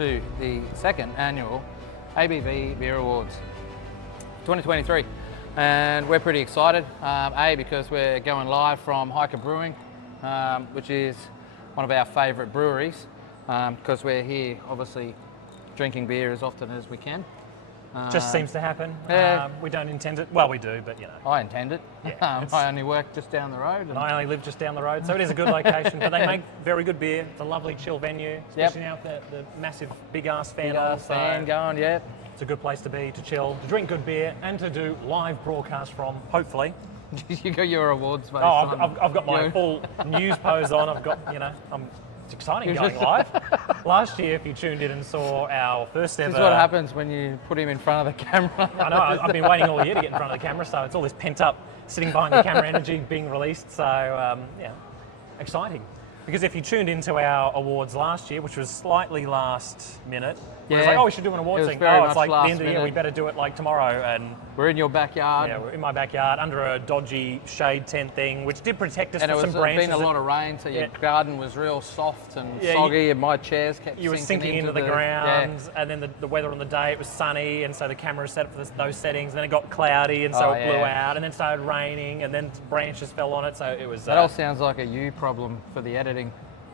to the second annual ABV Beer Awards 2023. And we're pretty excited, because we're going live from Hiker Brewing, which is one of our favourite breweries, because we're here obviously drinking beer as often as we can. Just seems to happen. Yeah. We don't intend it. Well, we do, but you know. I intend it. Yeah, I only work just down the road. And I only live just down the road, so it is a good location. But they make very good beer. It's a lovely chill venue, especially now with the massive big ass fan on. Fan going, yeah. It's a good place to be, to chill, to drink good beer, and to do live broadcast from, hopefully. You got your awards, mate. I've got my full news pose on. I've got, it's exciting going live. Last year, if you tuned in and saw our first ever... This is what happens when you put him in front of the camera. I know, I've been waiting all year to get in front of the camera, so it's all this pent up, sitting behind the camera energy being released, so exciting. Because if you tuned into our awards last year, which was slightly last minute, it was like, we should do an awards thing. It's like the end of the year, we better do it like tomorrow. And we're in your backyard. Yeah, we're in my backyard under a dodgy shade tent thing, which did protect us from some branches. And it was been a lot of rain, so your garden was real soft and soggy, and my chairs kept you were sinking into the ground, and then the weather on the day, it was sunny, and so the camera was set up for those settings. Then it got cloudy, and so it blew out, and then started raining, and then branches fell on it, so it was... That all sounds like a you problem for the editing.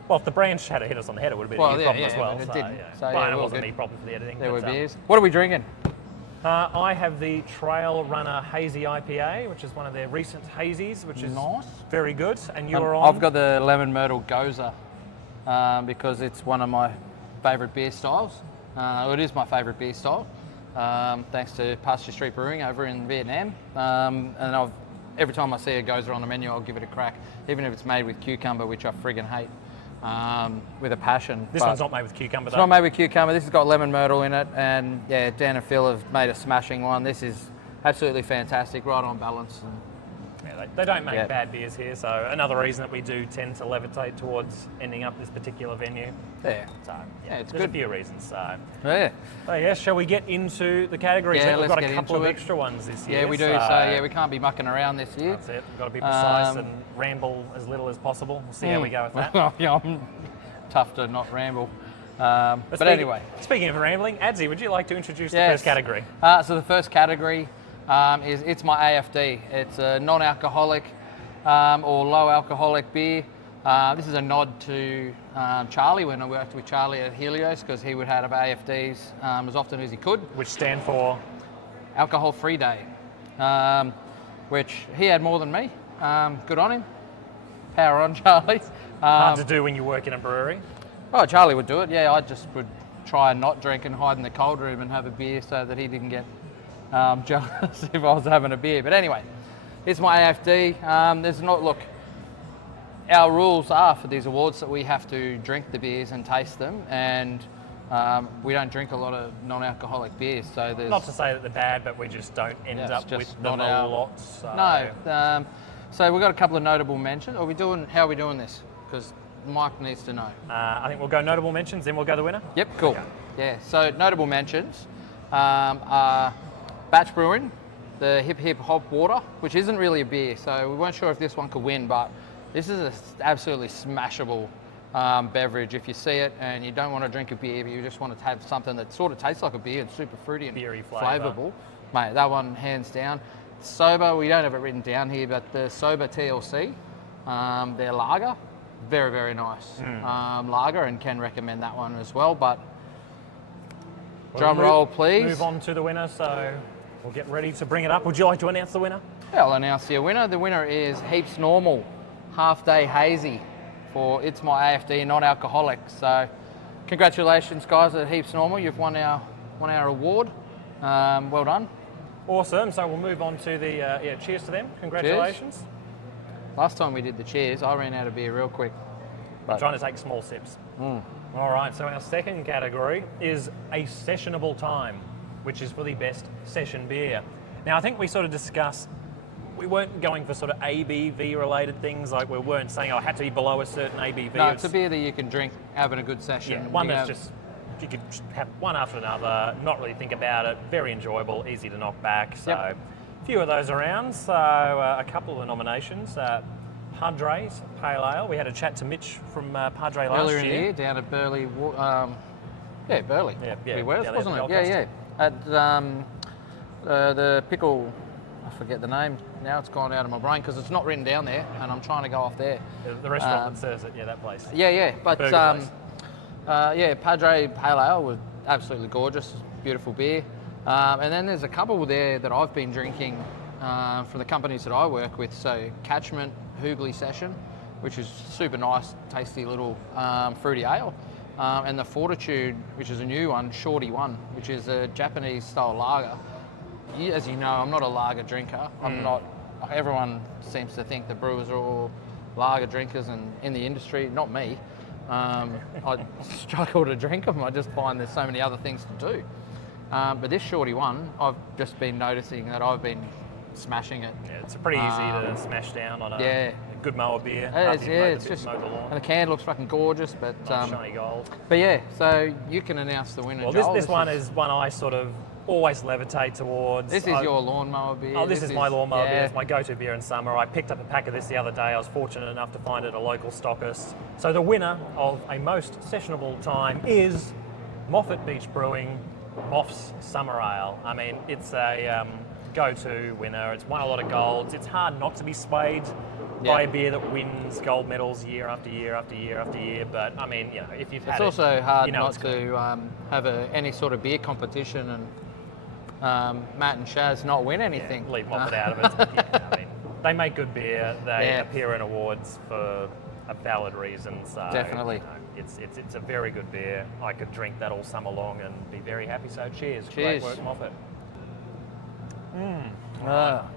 Well, if the branch had hit us on the head, it would have been a problem as well. It didn't. It wasn't me problem for the editing. There were beers. What are we drinking? I have the Trail Runner Hazy IPA, which is one of their recent hazies, which is very good. And you're on? I've got the Lemon Myrtle Goza because it's one of my favourite beer styles. It is my favourite beer style, thanks to Pasture Street Brewing over in Vietnam. And every time I see a Goza on the menu, I'll give it a crack, even if it's made with cucumber, which I friggin' hate. With a passion. This one's not made with cucumber, though. It's not made with cucumber. This has got lemon myrtle in it, and Dan and Phil have made a smashing one. This is absolutely fantastic, right on balance. They don't make bad beers here, so another reason that we do tend to levitate towards ending up this particular venue. Yeah. So, it's there's good. a few reasons. So. Yeah. So, shall we get into the categories? Yeah, We've got a get couple of extra ones this year. Yeah, we do. So we can't be mucking around this year. That's it. We've got to be precise and ramble as little as possible. We'll see how we go with that. I'm tough to not ramble. But anyway. Speaking of rambling, Adzi, would you like to introduce the first category? So the first category is It's My AFD. It's a non-alcoholic or low alcoholic beer. This is a nod to Charlie when I worked with Charlie at Helios, because he would have AFDs as often as he could. Which stand for? Alcohol Free Day, which he had more than me. Good on him. Power on, Charlie. Hard to do when you work in a brewery. Oh, Charlie would do it. Yeah, I just would try and not drink and hide in the cold room and have a beer so that he didn't get jealous if I was having a beer. But anyway, it's my AFD. Our rules are for these awards that we have to drink the beers and taste them, and we don't drink a lot of non-alcoholic beers. So there's not to say that they're bad, but we just don't end up with them a lot. So. No. So we've got a couple of notable mentions. How are we doing this? Because Mike needs to know. I think we'll go notable mentions, then we'll go the winner. Yep, cool. Okay. Yeah, so notable mentions are Batch Brewing, the Hip Hip Hop Water, which isn't really a beer, so we weren't sure if this one could win, but this is an absolutely smashable beverage. If you see it and you don't want to drink a beer, but you just want to have something that sort of tastes like a beer and super fruity and beery flavourable, mate, that one hands down. Sober, we don't have it written down here, but the Sober TLC, their lager, very, very nice lager, and can recommend that one as well. But drum roll, please. Move on to the winner, so we'll get ready to bring it up. Would you like to announce the winner? Yeah, I'll announce the winner. The winner is Heaps Normal Half Day Hazy for It's My AFD non-alcoholic. So congratulations, guys, at Heaps Normal. You've won our award. Well done. Awesome. So we'll move on to the cheers to them. Congratulations. Cheers. Last time we did the cheers, I ran out of beer real quick. I'm trying to take small sips. All right, so our second category is a sessionable time, which is for the best session beer. Now, I think we sort of discussed, we weren't going for sort of ABV related things, like we weren't saying, it had to be below a certain ABV. No, it's a beer that you can drink having a good session. Yeah, one that's just, you could have one after another, not really think about it, very enjoyable, easy to knock back. So a few of those around. So a couple of the nominations. Padres Pale Ale. We had a chat to Mitch from Padre last year. Earlier in the year, down at Burleigh Yeah, Burley. Yeah, Pretty West, down there wasn't at the it? Gold Yeah. At the pickle, I forget the name. Now it's gone out of my brain because it's not written down there, and I'm trying to go off there. The restaurant that serves it, yeah, that place. Yeah. But Burger place. yeah, Padre Pale Ale was absolutely gorgeous, beautiful beer. And then there's a couple there that I've been drinking from the companies that I work with. So Catchment Hoogley Session, which is super nice, tasty little fruity ale. And the Fortitude, which is a new one, Shorty One, which is a Japanese style lager. As you know, I'm not a lager drinker. I'm not. Everyone seems to think the brewers are all lager drinkers, and in the industry, not me. I struggle to drink them. I just find there's so many other things to do. But this Shorty One, I've just been noticing that I've been smashing it. Yeah, it's pretty easy to smash down on a good mower beer. It's just, mowed the lawn. and the can looks fucking gorgeous, but Nice shiny gold. but yeah. So you can announce the winner. Well, Joel. this one is one I sort of always levitate towards. This is your lawnmower beer. Oh, this is my lawnmower beer. yeah. It's my go-to beer in summer. I picked up a pack of this the other day. I was fortunate enough to find it at a local stockist. So the winner of a most sessionable time is Moffat Beach Brewing Moff's Summer Ale. I mean, it's a go-to winner. It's won a lot of golds. It's hard not to be swayed by a beer that wins gold medals year after year after year after year. But I mean, you know, if you've had It's also hard not it's good. to have any sort of beer competition and Matt and Shaz not win anything. Yeah, leave Moffat out of it. Yeah, I mean, they make good beer. They appear in awards for a valid reason. So Definitely. you know, it's a very good beer. I could drink that all summer long and be very happy. So cheers. Cheers. Great work, Moffat.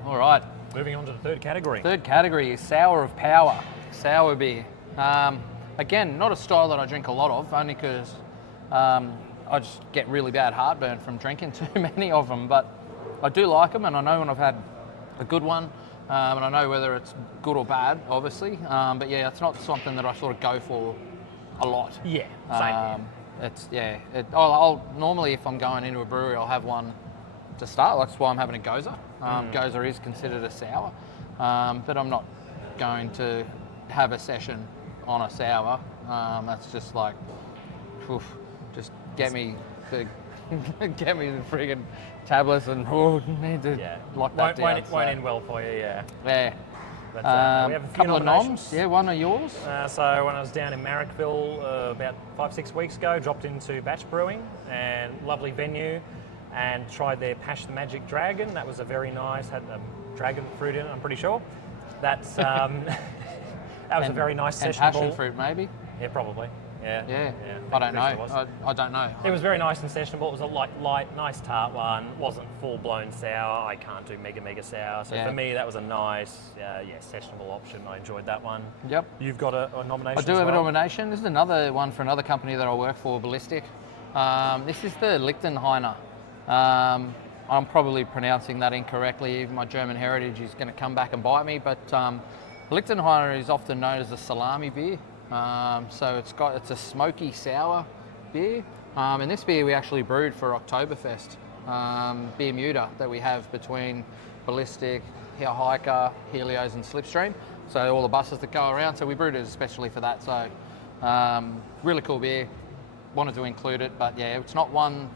All right. Moving on to the third category. Third category is Sour of Power, sour beer. Again, not a style that I drink a lot of, only because I just get really bad heartburn from drinking too many of them. But I do like them, and I know when I've had a good one, and I know whether it's good or bad, obviously. But yeah, it's not something that I sort of go for a lot. Yeah, same here. I'll normally, if I'm going into a brewery, I'll have one to start. That's why I'm having a Goza. Goza is considered a sour, but I'm not going to have a session on a sour. That's just like, just get me the friggin' tablets and need to lock that down. Won't end well for you, yeah. Yeah. But, we have a few couple of nominations. noms. Yeah, one of yours. So when I was down in Marrickville about 5-6 weeks ago, dropped into Batch Brewing, and lovely venue, and tried their Passion Magic Dragon. That was a very nice, had dragon fruit in it, I'm pretty sure. That's that was a very nice and sessionable. passion fruit, maybe. Yeah, probably. Yeah. I don't know. I don't know. It was very nice and sessionable. It was a light, nice tart one. Wasn't full-blown sour. I can't do mega sour. So for me, that was a nice, sessionable option. I enjoyed that one. Yep. You've got a nomination. I do have a nomination. This is another one for another company that I work for, Ballistic. This is the Lichtenheiner. I'm probably pronouncing that incorrectly. My German heritage is going to come back and bite me, but Lichtenheiner is often known as a salami beer. So it's a smoky sour beer. And this beer we actually brewed for Oktoberfest beer muta that we have between Ballistic, Hiker, Helios and Slipstream. So all the buses that go around. So we brewed it especially for that. So really cool beer. Wanted to include it, but yeah, it's not one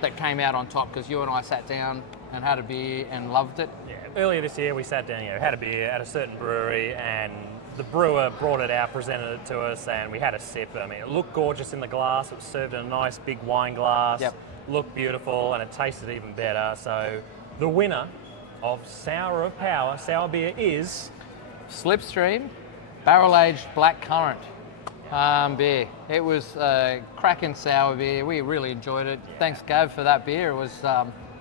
that came out on top because you and I sat down and had a beer and loved it. Yeah. Earlier this year we sat down, had a beer at a certain brewery, and the brewer brought it out, presented it to us, and we had a sip. I mean, it looked gorgeous in the glass. It was served in a nice big wine glass. Yep. Looked beautiful, and it tasted even better. So the winner of Sour of Power sour beer is Slipstream Barrel Aged Black Currant beer. It was a cracking sour beer. We really enjoyed it. Yeah. Thanks, Gav, for that beer. It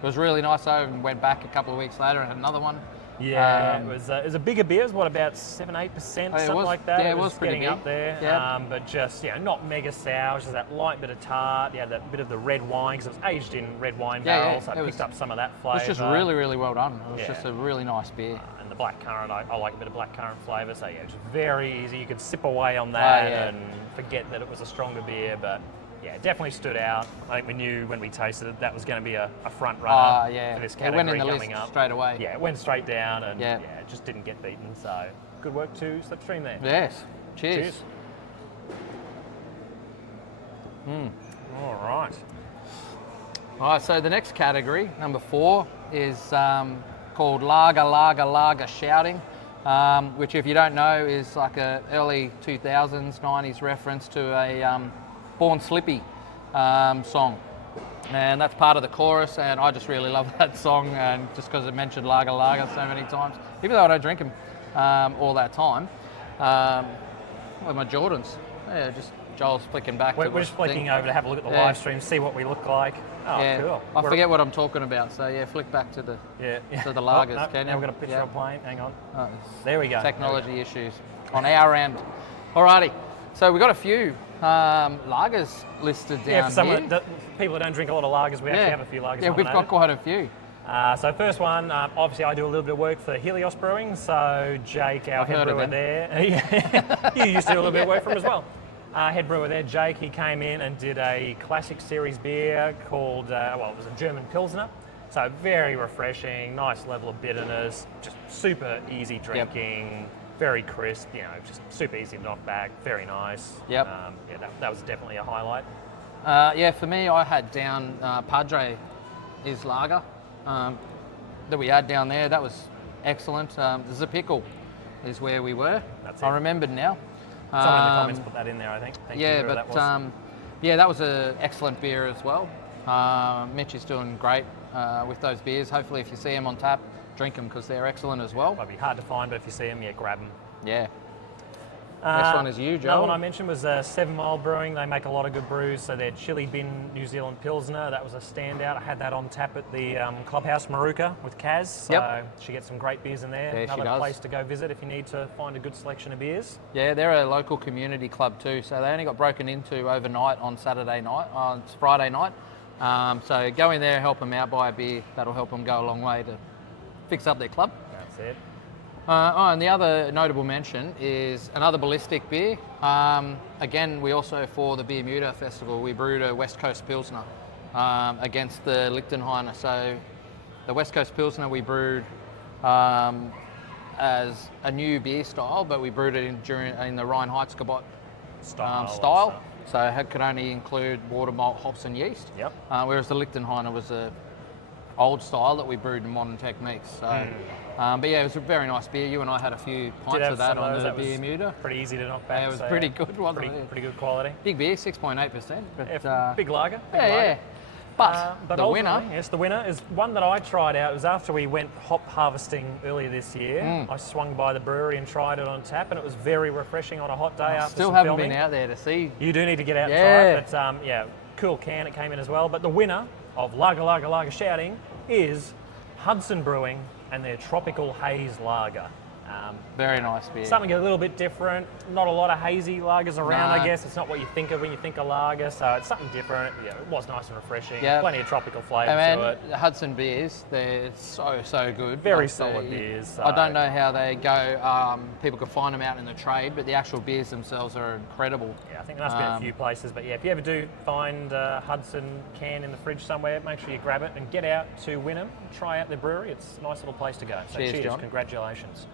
was really nice. I went back a couple of weeks later and had another one. Yeah, it was a bigger beer. It was about 7-8%, something like that. Yeah, it was pretty getting up there. Yeah. But just not mega sour. Just that light bit of tart. Yeah, that bit of the red wine because it was aged in red wine barrels. So I picked up some of that flavour. It was just really well done. It was just a really nice beer. And the black currant, I like a bit of black currant flavour. So yeah, it was very easy. You could sip away on that and forget that it was a stronger beer, but. Yeah, it definitely stood out. I think we knew when we tasted it that was going to be a front runner for this category it went in the coming list up. straight away. Yeah, it went straight down and it just didn't get beaten. So good work to Slipstream there. Yes. Cheers. All right. All right, so the next category, number 4, is called Lager Shouting, which, if you don't know, is like a early 2000s, 90s reference to a Born Slippy song. And that's part of the chorus, and I just really love that song, and just because it mentioned Lager so many times, even though I don't drink them all that time. With my Jordans, yeah, just Joel's flicking back. We're just flicking over to have a look at the live stream, see what we look like. Oh, yeah. cool. I forget what I'm talking about, so yeah, flick back to the to the lagers. Oh, no, can now you? we've got a picture Yeah. of a plane. Hang on. Oh, There we go. Technology issues on our end. Alrighty, so we've got a few lagers listed down Yeah, for some here. people that don't drink a lot of lagers, we actually have a few lagers. Yeah, we've got quite a few. So first one, obviously I do a little bit of work for Helios Brewing, so Jake, our head brewer there, you used to do a little bit of work for him as well. Head brewer there, Jake, he came in and did a classic series beer called, well, it was a German Pilsner. So very refreshing, nice level of bitterness, just super easy drinking, very crisp, you know, just super easy to knock back, very nice. Yep. Yeah, that was definitely a highlight. Yeah, for me, I had down Padre is lager that we had down there. That was excellent. Zapickle is where we were. That's I it. remembered now. Someone in the comments put that in there, I think. Thank you, Yeah, whoever but that was. yeah, that was an excellent beer as well. Mitch is doing great with those beers. Hopefully, if you see them on tap, drink them because they're excellent as well. Might be hard to find, but if you see them, yeah, grab them. Yeah. Next one is you, Joel. Another one I mentioned was 7 Mile Brewing. They make a lot of good brews. So their Chili Bin New Zealand Pilsner, that was a standout. I had that on tap at the Clubhouse Maruka with Kaz. So she gets some great beers in there. Yeah, she Another does. place to go visit if you need to find a good selection of beers. Yeah, they're a local community club too. So they only got broken into overnight on Saturday night, on Friday night. So go in there, help them out, buy a beer. That'll help them go a long way to fix up their club. That's it. And the other notable mention is another ballistic beer. Again, we also, for the Beer Muta Festival, we brewed a West Coast Pilsner against the Lichtenheiner. So the West Coast Pilsner we brewed as a new beer style, but we brewed it in the Reinheitsgebot style. So it could only include water, malt, hops and yeast. Yep. Whereas the Lichtenheiner was a old style that we brewed in modern techniques. So, but yeah, it was a very nice beer. You and I had a few pints of that on the Beer Muta. Pretty easy to knock back. Yeah, it was pretty good, wasn't it? Pretty good quality. Big beer, 6.8%. But Big lager. yeah. But the winner, ultimately, yes, the winner is one that I tried out. It was after we went hop harvesting earlier this year. I swung by the brewery and tried it on tap, and it was very refreshing on a hot day after still some haven't filming. been out there to see. You do need to get out and try it. But yeah, cool can. It came in as well. But the winner of Lager Shouting is Hudson Brewing and their Tropical Haze Lager. Very nice beer. Something a little bit different. Not a lot of hazy lagers around, No. I guess. It's not what you think of when you think of lager, so it's something different. Yeah, it was nice and refreshing. Yeah. Plenty of tropical flavour And to it. the Hudson beers, they're so good. Very Like, solid beers. I don't know how they go. People can find them out in the trade, but the actual beers themselves are incredible. Yeah, I think there must be a few places, but yeah, if you ever do find a Hudson can in the fridge somewhere, make sure you grab it and get out to Wynnum, try out their brewery. It's a nice little place to go. So Cheers, John. Congratulations.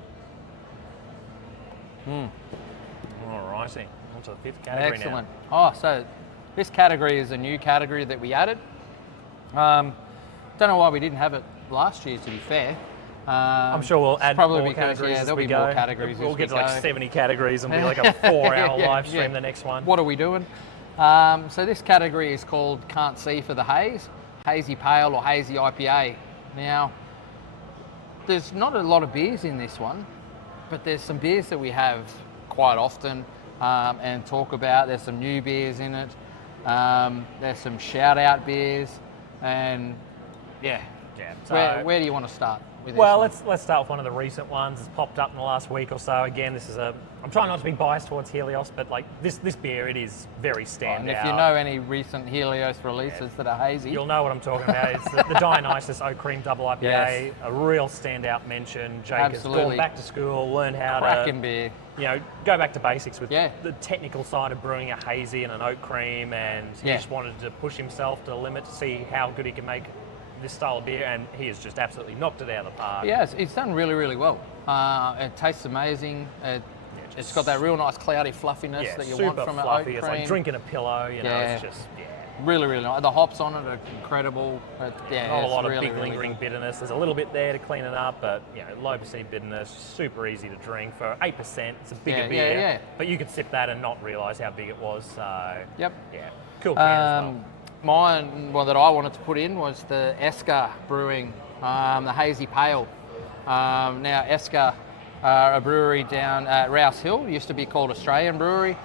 All righty, on to the fifth category Excellent. Oh, so this category is a new category that we added. Don't know why we didn't have it last year, to be fair. I'm sure we'll add probably more because, categories yeah, as there'll we be go. more categories We'll as get we to like go. 70 categories and be like a 4-hour live stream the next one. What are we doing? So this category is called Can't See for the Haze, Hazy Pale or Hazy IPA. Now, there's not a lot of beers in this one, but there's some beers that we have quite often and talk about. There's some new beers in it. There's some shout out beers, and yeah. So, Where do you want to start with this well, one? let's start with one of the recent ones. It's popped up in the last week or so. Again, this is I'm trying not to be biased towards Helios, but like this beer, it is very standout. And if you know any recent Helios releases that are hazy, you'll know what I'm talking about. It's the Dionysus Oak Cream Double IPA, Yes. a real standout mention. Jake Absolutely. has gone back to school, learned how cracking to, beer. Go back to basics with Yeah. the technical side of brewing a hazy and an oak cream, and he Yeah. just wanted to push himself to the limit to see how good he can make this style of beer, and he has just absolutely knocked it out of the park. Yeah, it's done really, really well. It tastes amazing. It's got that real nice cloudy fluffiness that you want super from an oak fluffy. cream. It's like drinking a pillow. It's just Really, really nice. The hops on it are incredible. Yeah, Not a it's lot of really, big really lingering good. bitterness. There's a little bit there to clean it up, but low perceived bitterness, super easy to drink for 8%. It's a bigger Yeah, beer, yeah. but you could sip that and not realise how big it was. So Yep. yeah, cool can as well. Mine, one that I wanted to put in was the Esker Brewing, the Hazy Pale. Now, Esker are a brewery down at Rouse Hill, used to be called Australian Brewery.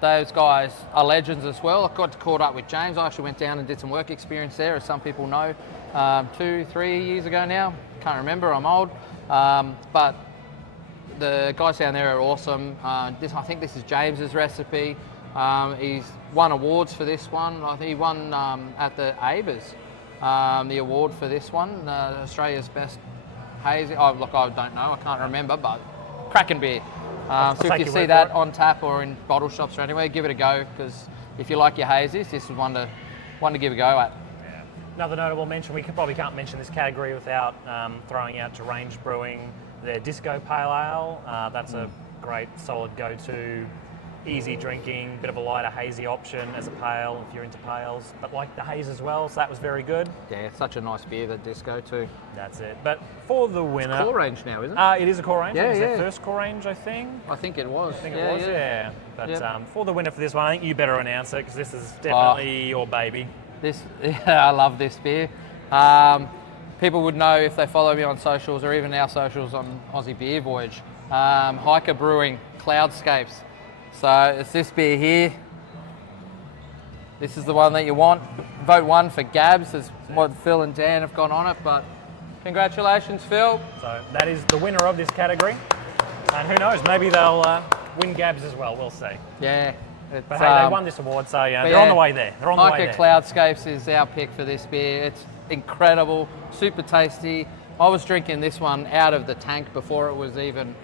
Those guys are legends as well. I got caught up with James. I actually went down and did some work experience there, as some people know, 2-3 years ago now. Can't remember, I'm old. But the guys down there are awesome. I think this is James's recipe. He's won awards for this one. I think he won at the ABVs, the award for this one, Australia's best hazy. Oh, look, I don't know, I can't remember, but cracking beer. So if you see that on tap or in bottle shops or anywhere, give it a go, because if you like your hazies, this is one to give a go at. Yeah. Another notable mention, we probably can't mention this category without throwing out Range Brewing their Disco Pale Ale. That's a great, solid go-to, easy drinking, bit of a lighter hazy option as a pale if you're into pales, but like the haze as well, so that was very good. Yeah, it's such a nice beer, the Disco too. That's it. But for the winner... It's core range now, isn't it? It is a core range. Yeah, It's their yeah. first core range, I think. I think it was. It was, yeah. But Yep. for the winner for this one, I think you better announce it, because this is definitely your baby. I love this beer. People would know if they follow me on socials, or even our socials on Aussie Beer Voyage. Hiker Brewing, Cloudscapes. So it's this beer here. This is the one that you want. Vote 1 for Gabs, is what Phil and Dan have gone on it, but congratulations, Phil. So that is the winner of this category. And who knows, maybe they'll win Gabs as well, we'll see. Yeah. But hey, they won this award, so they're on the way there. They're on the way Hiker there. Cloudscapes is our pick for this beer. It's incredible, super tasty. I was drinking this one out of the tank before it was even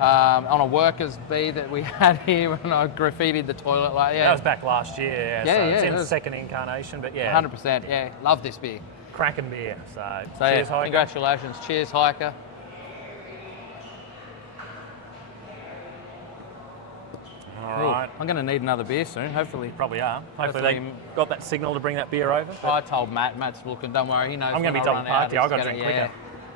on a workers' bee that we had here when I graffitied the toilet. That was back last year, so it's in it the was second incarnation, but yeah. 100%, yeah. Love this beer. Cracking beer. So So cheers, Hiker. congratulations. Cheers, Hiker. All right. I'm going to need another beer soon, hopefully. Probably are. Hopefully Hopefully- they got that signal to bring that beer over. I told Matt. Matt's looking, don't worry, he knows. I'm gonna when be I double run out, parked here, I've he's got to gonna- drink quicker.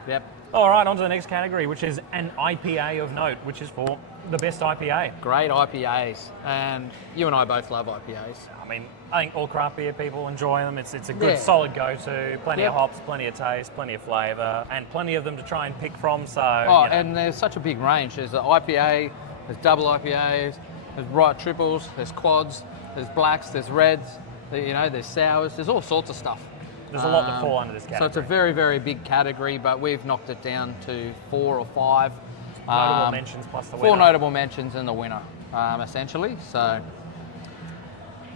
Yep. All right, on to the next category, which is an IPA of note, which is for the best IPA. Great IPAs. And you and I both love IPAs. I mean, I think all craft beer people enjoy them. It's a good, Yeah. solid go-to. Plenty Yep. of hops, plenty of taste, plenty of flavour, and plenty of them to try and pick from. So, And there's such a big range. There's an IPA, there's double IPAs, there's right triples, there's quads, there's blacks, there's reds, there's sours, there's all sorts of stuff. there's a lot that fall under this category. So it's a very, very big category, but we've knocked it down to 4 or 5. Notable mentions plus the winner. 4 notable mentions and the winner, essentially. So,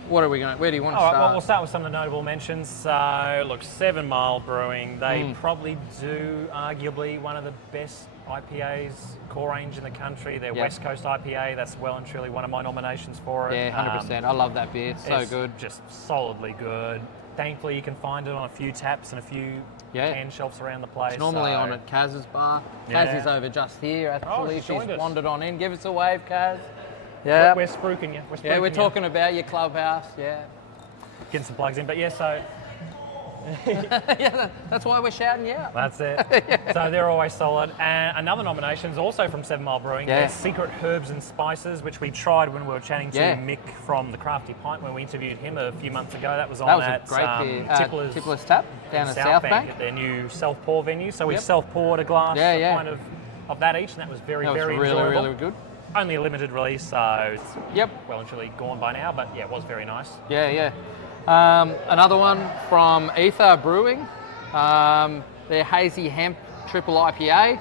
where do you want to All right, well, start? we'll start with some of the notable mentions. So, look, 7 Mile Brewing, they probably do arguably one of the best IPAs, core range in the country. Their Yep. West Coast IPA, that's well and truly one of my nominations for it. Yeah, 100%. I love that beer. It's so good. Just solidly good. Thankfully, you can find it on a few taps and a few can shelves around the place. It's normally so- on at Kaz's bar. Yeah. Kaz is over just here, actually. she's joined us. wandered on in. Give us a wave, Kaz. Yeah. We're spruiking you. Yeah, we're talking about your clubhouse. Yeah. Getting some plugs in. But yeah, so Yeah, that's why we're shouting you out. that's it. So they're always solid. And another nomination is also from 7 Mile Brewing. Yeah. Their Secret Herbs and Spices, which we tried when we were chatting to Yeah. Mick from the Crafty Pint when we interviewed him a few months ago. That was on That was at a great beer. Tippler's Tap down in South Southbank. Bank at their new self-pour venue. So we Yep. self-poured a glass Yeah. kind of that each, and that was very, That was very really, enjoyable. really good. Only a limited release, so it's Yep. well and truly gone by now, but yeah, it was very nice. Yeah. Another one from Ether Brewing, their Hazy Hemp Triple IPA.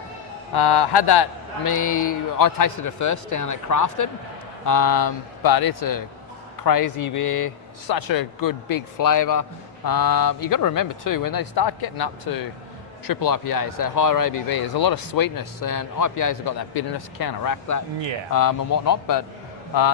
Had that I tasted it first down at Crafted, but it's a crazy beer, such a good big flavour. You got to remember too, when they start getting up to triple IPAs, that higher ABV, there's a lot of sweetness, and IPAs have got that bitterness to counteract that and whatnot, but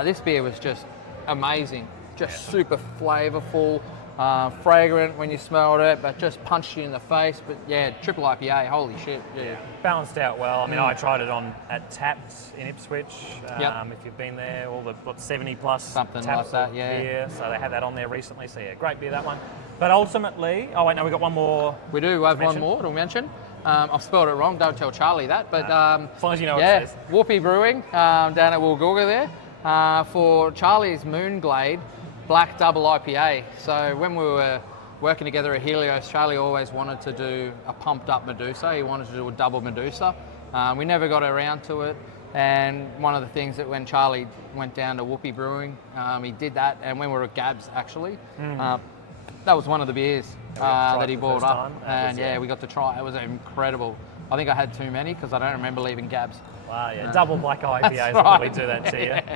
this beer was just amazing. Just super flavourful, Fragrant when you smelled it, but just punched you in the face. But yeah, triple IPA, holy shit. Yeah. Balanced out well. I mean, I tried it on at Taps in Ipswich. Yep. If you've been there, all the 70 plus Something Taps like that, yeah. beer. So they had that on there recently. So yeah, great beer, that one. But ultimately, oh wait, no, we got one more. We do have one mention? more to mention. I've spelled it wrong, don't tell Charlie that. But As long as you know what yeah, it says. Whoopi Brewing down at Woolgoolga there for Charlie's Moonglade Black Double IPA. So when we were working together at Helios, Charlie always wanted to do a pumped up Medusa. He wanted to do a double Medusa. We never got around to it. And one of the things that when Charlie went down to Whoopi Brewing, he did that. And when we were at Gabs, actually, that was one of the beers that he brought up. And yeah, we got to try it. It was incredible. I think I had too many because I don't remember leaving Gabs. Wow, yeah, double black IPAs will right. probably do that to you.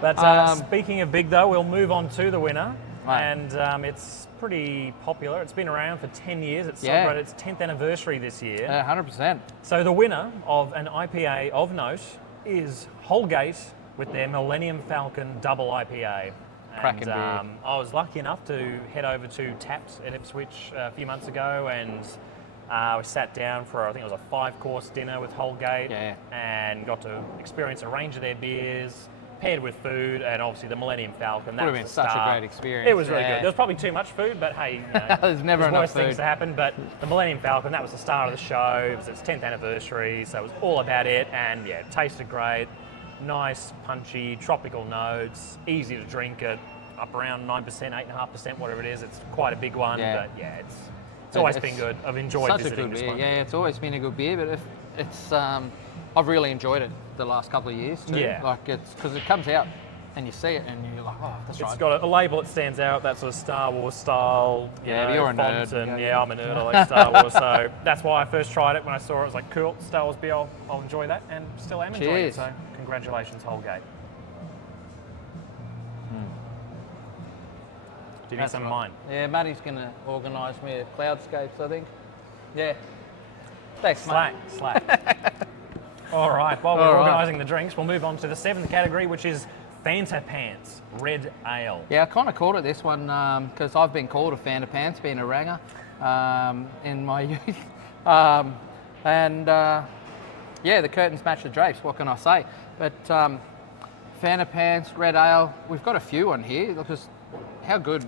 But speaking of big though, we'll move on to the winner. Right. And it's pretty popular. It's been around for 10 years. It's celebrated its 10th anniversary this year. Yeah, 100%. So the winner of an IPA of note is Holgate with their Millennium Falcon Double IPA. Cracking beer. I was lucky enough to head over to Taps at Ipswich a few months ago, and we sat down for, I think it was a 5-course dinner with Holgate, and got to experience a range of their beers, paired with food, and obviously the Millennium Falcon. That Would have was been the such a star. great experience. It was really good. There was probably too much food, but hey, There's never enough worse things food. to happen. But the Millennium Falcon, that was the star of the show. It was its 10th anniversary, so it was all about it. And yeah, it tasted great. Nice, punchy, tropical notes. Easy to drink at up around 9%, 8.5%, whatever it is. It's quite a big one, but yeah, it's always been good. I've enjoyed such a visiting good this beer. one. Yeah, it's always been a good beer, but it's I've really enjoyed it the last couple of years too. Yeah. Like it's because it comes out and you see it and you're like, oh, that's right. It's got a label that stands out, that sort of Star Wars style. Yeah, but you're a font, nerd. and yeah, I'm a nerd. I like Star Wars, so that's why I first tried it. When I saw it, I was like, cool, Star Wars beer. I'll enjoy that, and still am enjoying it. Cheers. So congratulations, Holgate. Do you need some of mine? Yeah, Matty's going to organise me a Cloudscapes, I think. Yeah. Thanks, Slack. All right, while we're organising the drinks, we'll move on to the 7th category, which is Fanta Pants Red Ale. Yeah, I kind of called it this one because I've been called a Fanta Pants, being a ranger in my youth. Yeah, the curtains match the drapes, what can I say? But Fanta Pants, Red Ale, we've got a few on here because how good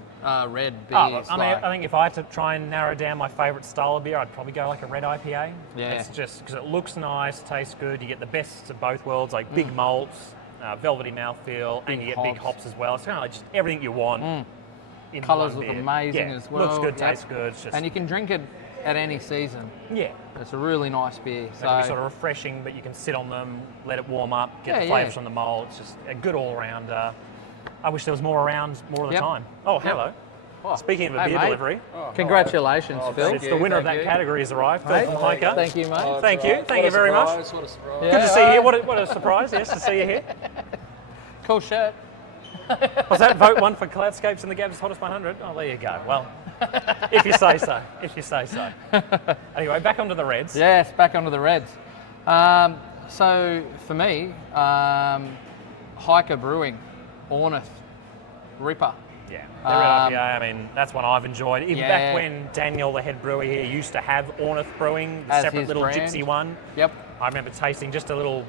red beer is. I think if I had to try and narrow down my favourite style of beer, I'd probably go like a red IPA. Yeah. It's just because it looks nice, tastes good, you get the best of both worlds, like big malts, velvety mouthfeel, and you get big hops as well. It's kind of like just everything you want. In Colours one look beer. amazing as well. Looks good, Yep. tastes good. It's just, And you can drink it at any season. yeah. It's a really nice beer. They can be sort of refreshing, but you can sit on them, let it warm up, get the flavours from the malt. It's just a good all-round. I wish there was more around more of the time. Oh, hello. Oh, Speaking of a hey, beer mate. delivery, Congratulations, Phil. it's the winner of that category has arrived, Phil from Hiker. Thank you, mate. Thank you very much. What a surprise. Good to see you here. What a surprise, yes, to see you here. Cool shirt. Was that vote one for Cloudscapes in the Gabs Hottest 100? Oh, there you go. Well, if you say so. Anyway, back onto the Reds. Yes, back onto the Reds. So for me, Hiker Brewing, Ornith, Ripper. Yeah, the Red IPA, I mean, that's one I've enjoyed. Even back when Daniel, the head brewer here, used to have Ornith Brewing, the As separate his little brand. gypsy one. Yep. I remember tasting just a little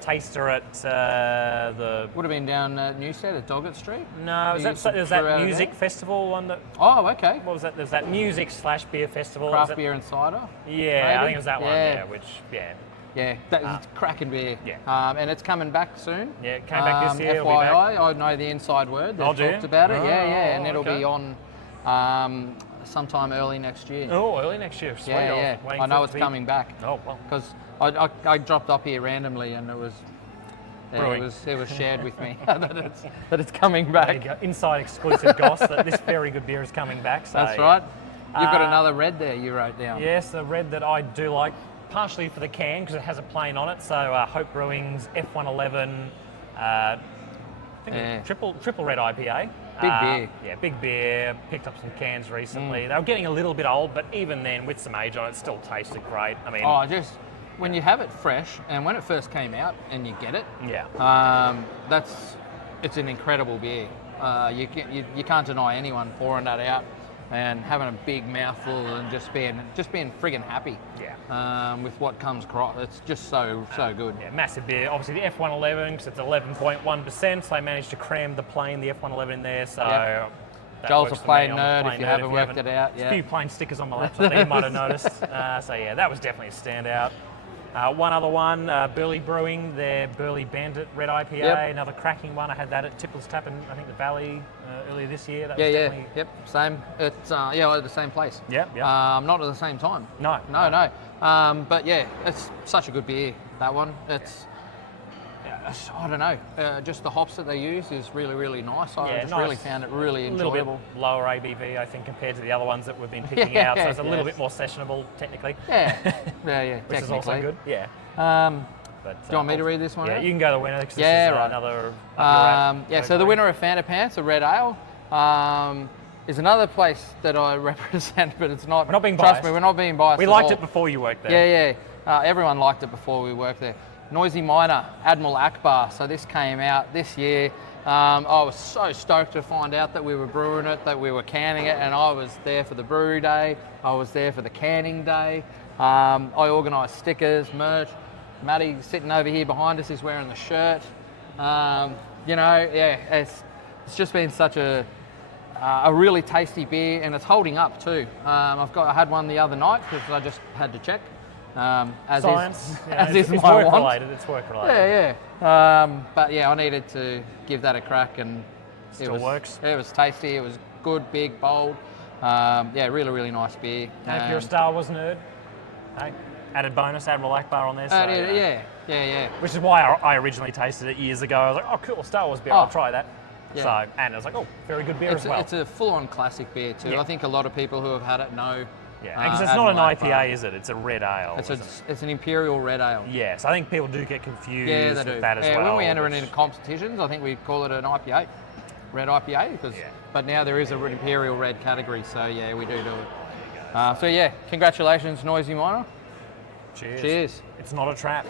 taster at the... Would have been down Newstead at Doggett Street. No, They was used to that brew out of music there? festival one that... Oh, okay. What was that? There's that music / beer festival. Was Craft that- beer and cider. Yeah, I maybe? think it was that one, Yeah. yeah, which, yeah. Yeah, that is cracking beer. Yeah. And it's coming back soon. Yeah, it came back this year. it'll be FYI, back. I know the inside word. They've Oh, do you? talked about it. Oh, Yeah, and it'll okay. be on sometime early next year. Oh, early next year. Sweet. yeah. Waiting I for know it it's to be- coming back. Oh, well. Because I dropped up here randomly and it was shared with me that it's coming There you back. go. Inside exclusive goss that this very good beer is coming back. So, That's right. You've got Uh, another red there you wrote down. Yes, the red that I do like, partially for the can because it has a plane on it. So Hope Brewing's F111, I think triple red IPA. Big beer. Yeah, big beer. Picked up some cans recently. They were getting a little bit old, but even then, with some age on it, still tasted great. I mean, When you have it fresh and when it first came out and you get it, yeah. it's an incredible beer. you can't deny anyone pouring that out and having a big mouthful and just being friggin' happy. Yeah. With what comes across, it's just so good. Yeah, massive beer. Obviously the F111, because it's 11.1%, so they managed to cram the F111 in there. So Yep. that Joel's a works for plain me. I'm a nerd plain if you nerd haven't worked it out. There's a few plain stickers on my laptop that you might have noticed. So yeah, that was definitely a standout. One other one, Burley Brewing, their Burley Bandit Red IPA, Yep. another cracking one. I had that at Tipples Tap in, I think, the Valley earlier this year. That Yeah, was yeah, definitely... yep, same. It's at the same place. Yep. Not at the same time. No. But yeah, it's such a good beer. That one. It's I don't know. Just the hops that they use is really, really nice. I just really found it really enjoyable. A little bit lower ABV, I think, compared to the other ones that we've been picking out. So it's a little bit more sessionable, technically. Yeah. Which is also good. Yeah. But, do you want me to read this one out? You can go the winner, because this is another... So the winner of Fanta Pants, a red ale, is another place that I represent, but it's not... We're not being trust biased. me, we're not being biased. We liked it before you worked there. Yeah. Everyone liked it before we worked there. Noisy Miner, Admiral Akbar. So this came out this year. I was so stoked to find out that we were brewing it, that we were canning it, and I was there for the brewery day. I was there for the canning day. I organised stickers, merch. Matty sitting over here behind us is wearing the shirt. It's just been such a really tasty beer, and it's holding up too. I had one the other night because I just had to check. Science. It's work want. related. It's work related. But yeah, I needed to give that a crack, and Still works. It was tasty. It was good, big, bold. Really, really nice beer. And if you're a Star Wars nerd, hey, added bonus, Admiral Akbar on there. So, yeah. Which is why I originally tasted it years ago. I was like, oh, cool, Star Wars beer. I'll try that. Yeah. So, and I was like, oh, very good beer as well. It's a full-on classic beer too. Yeah. I think a lot of people who have had it know. Yeah, because it's not an IPA, is it? It's a red ale. It's an imperial red ale. Yes, I think people do get confused they do. with that as well. When we enter it into competitions, I think we call it an IPA, red IPA, but now there is an imperial red category, so yeah, we do it. Congratulations, Noisy Miner. Cheers. It's not a trap.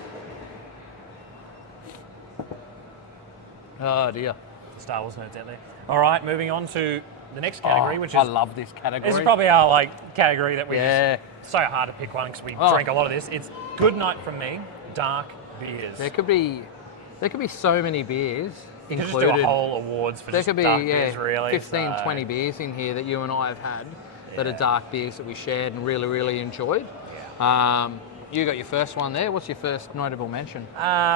Oh dear. Star Wars nerds out there. All right, moving on to the next category, which is... I love this category. This is probably our category that we just... So hard to pick one because we drink a lot of this. It's Good Night From Me, dark beers. There could be so many beers you included. Could just do a whole awards for just dark beers, really. 15, 20 beers in here that you and I have had that are dark beers that we shared and really, really enjoyed. Yeah. You got your first one there. What's your first notable mention?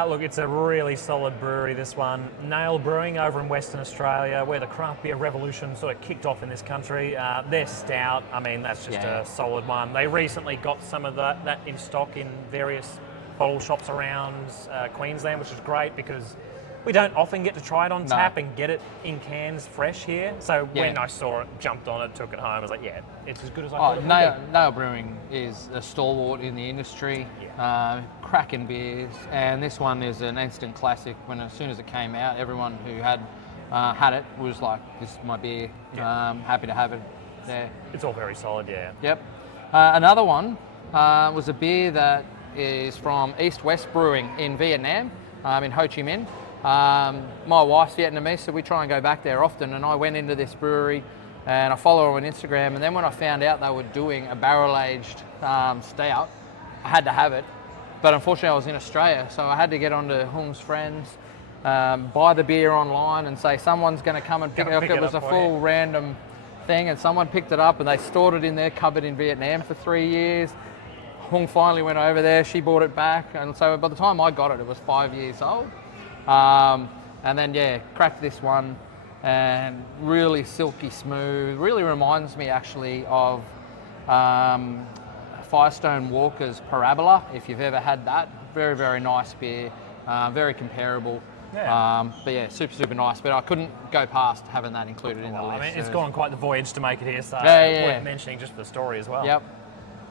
Look, it's a really solid brewery, this one. Nail Brewing over in Western Australia, where the craft beer revolution sort of kicked off in this country. Their stout, I mean, that's just a solid one. They recently got some of that in stock in various bottle shops around Queensland, which is great because we don't often get to try it on tap and get it in cans fresh here. So when I saw it, jumped on it, took it home, I was like, yeah, it's as good as I thought it would be. Nail Brewing is a stalwart in the industry, cracking beers, and this one is an instant classic. As soon as it came out, everyone who had it was like, this is my beer, happy to have it there. It's all very solid, yeah. Yep. Another one was a beer that is from East West Brewing in Vietnam, in Ho Chi Minh. My wife's Vietnamese, so we try and go back there often, and I went into this brewery and I follow her on Instagram, and then when I found out they were doing a barrel-aged stout, I had to have it, but unfortunately I was in Australia, so I had to get onto Hung's Friends, buy the beer online and say someone's going to come and pick it up. It was a full random thing, and someone picked it up and they stored it in their cupboard in Vietnam for 3 years. Hung finally went over there, she bought it back, and so by the time I got it, it was 5 years old. And then cracked this one, and really silky smooth. Really reminds me actually of Firestone Walker's Parabola, if you've ever had that. Very, very nice beer, very comparable. But super, super nice. But I couldn't go past having that included in the list. I mean, it's gone quite the voyage to make it here, so worth mentioning just for the story as well. Yep.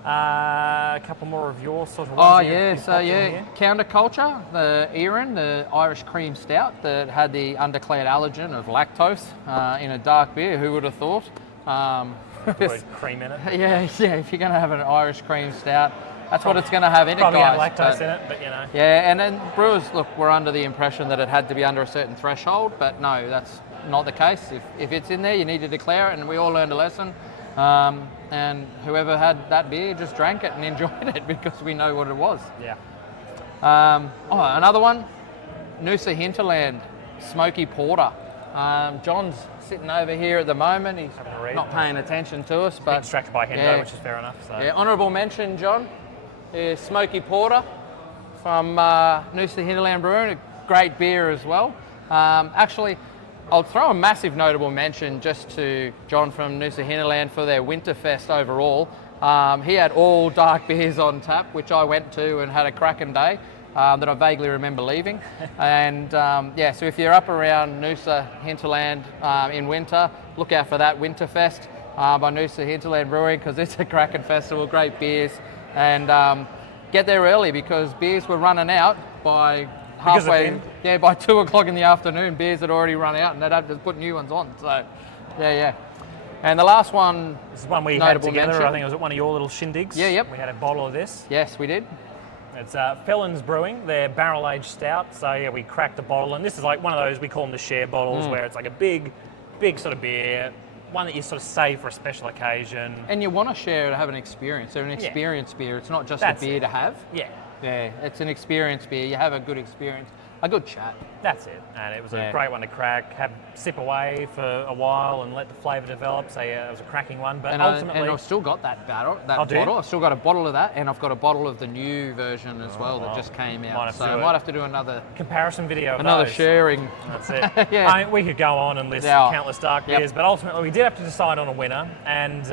A couple more of your sort of ones. Counterculture, the Erin, the Irish cream stout that had the undeclared allergen of lactose in a dark beer. Who would have thought? Cream in it. If you're going to have an Irish cream stout, that's what it's going to have in it, guys. Probably have lactose in it, but Yeah, and then brewers, were under the impression that it had to be under a certain threshold, but no, that's not the case. If it's in there, you need to declare it, and we all learned a lesson. And whoever had that beer just drank it and enjoyed it because we know what it was. Yeah. Another one, Noosa Hinterland Smoky Porter. John's sitting over here at the moment. He's not paying attention to us, but Distracted by Hendo, which is fair enough. So. Yeah, honourable mention, John, is Smoky Porter from Noosa Hinterland Brewing. A great beer as well. Actually, I'll throw a massive notable mention just to John from Noosa Hinterland for their Winterfest overall. He had all dark beers on tap, which I went to and had a cracking day that I vaguely remember leaving. And so if you're up around Noosa Hinterland in winter, look out for that Winterfest by Noosa Hinterland Brewing, because it's a cracking festival, great beers. And get there early because beers were running out by halfway, by 2 o'clock in the afternoon. Beers had already run out and they'd have to put new ones on. So, yeah. And the last one, this is one we had together. I think it was at one of your little shindigs. Yeah, yep. We had a bottle of this. Yes, we did. It's Felons Brewing, their barrel-aged stout. So yeah, we cracked the bottle, and this is like one of those, we call them the share bottles, where it's like a big sort of beer, one that you sort of save for a special occasion. And you want to share to have an experience. They're an experience beer. It's not just a beer to have. Yeah. Yeah, it's an experience beer. You have a good experience, a good chat. That's it. And it was a great one to crack, sip away for a while and let the flavour develop. So yeah, it was a cracking one. But ultimately... I've still got that bottle. I've still got a bottle of that, and I've got a bottle of the new version as well that just came out. So I might have to do another... comparison video of another those. Sharing. That's it. Yeah. I mean, we could go on and list countless dark beers, but ultimately we did have to decide on a winner. And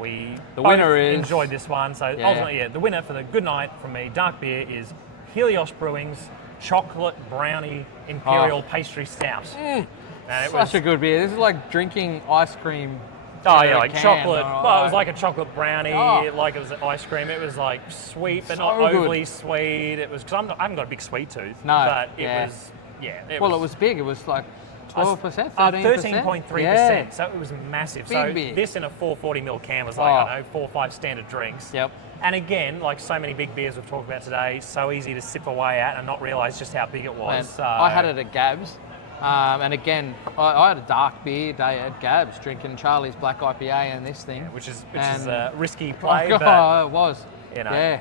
we enjoyed this one. So ultimately, the winner for the good night from me, dark beer, is Helios Brewing's Chocolate Brownie Imperial Pastry Stout. And it was such a good beer. This is like drinking ice cream. Like chocolate. Well, it was like a chocolate brownie, like it was ice cream. It was like sweet, but not overly sweet. It was, because I haven't got a big sweet tooth. No. But it was, it was big. It was like 12%, 13%? 13.3%, so it was massive. Big. This in a 440ml can was like, I don't know, 4 or 5 standard drinks. Yep. And again, like so many big beers we've talked about today, so easy to sip away at and not realise just how big it was. I had it at Gab's, and again, I had a dark beer day at Gab's, drinking Charlie's Black IPA and this thing. Which is a risky play, but it was. You know,